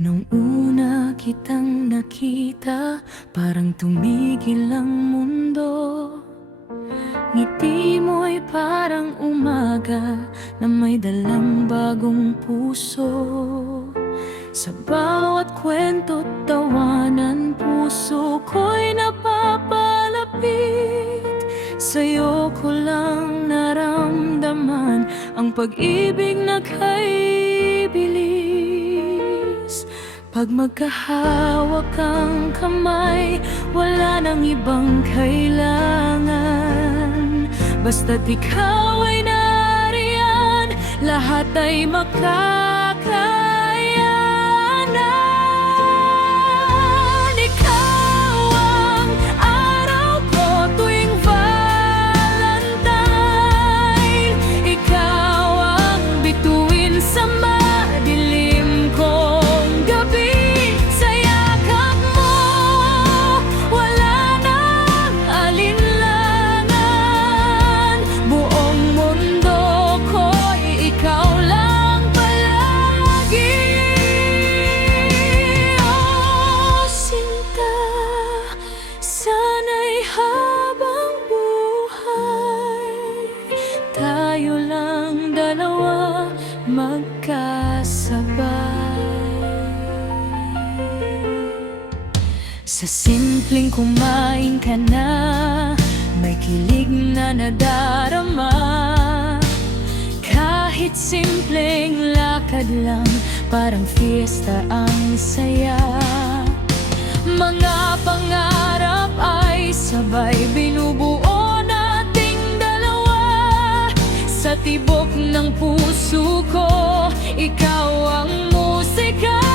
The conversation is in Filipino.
Nung una kitang nakita, parang tumigil ang mundo. Ngiti mo'y parang umaga na may dalang bagong puso. Sa bawat kwento't tawanan, puso ko'y napapalapit. Sa'yo ko lang naramdaman ang pag-ibig na kay bilis. Pag magkahawak ang kamay, wala nang ibang kailangan. Basta't ikaw ay nariyan, lahat ay makakayanan. Ikaw ang araw ko tuwing Valentine. Ikaw ang bituin sa madilim kong gabi. Sa yakap mo, wala nang alinlangan. Buong mundo ko'y ikaw lang palagi. Oh, sinta, sana'y habang buhay tayo lang dalawa magkasabay. Sa simpleng kumain ka na, may kilig na nadarama. Kahit simpleng lakad lang, parang fiesta ang saya. Mga pangarap ay sabay binubuo nating dalawa. Sa tibok ng puso ko, ikaw ang musika.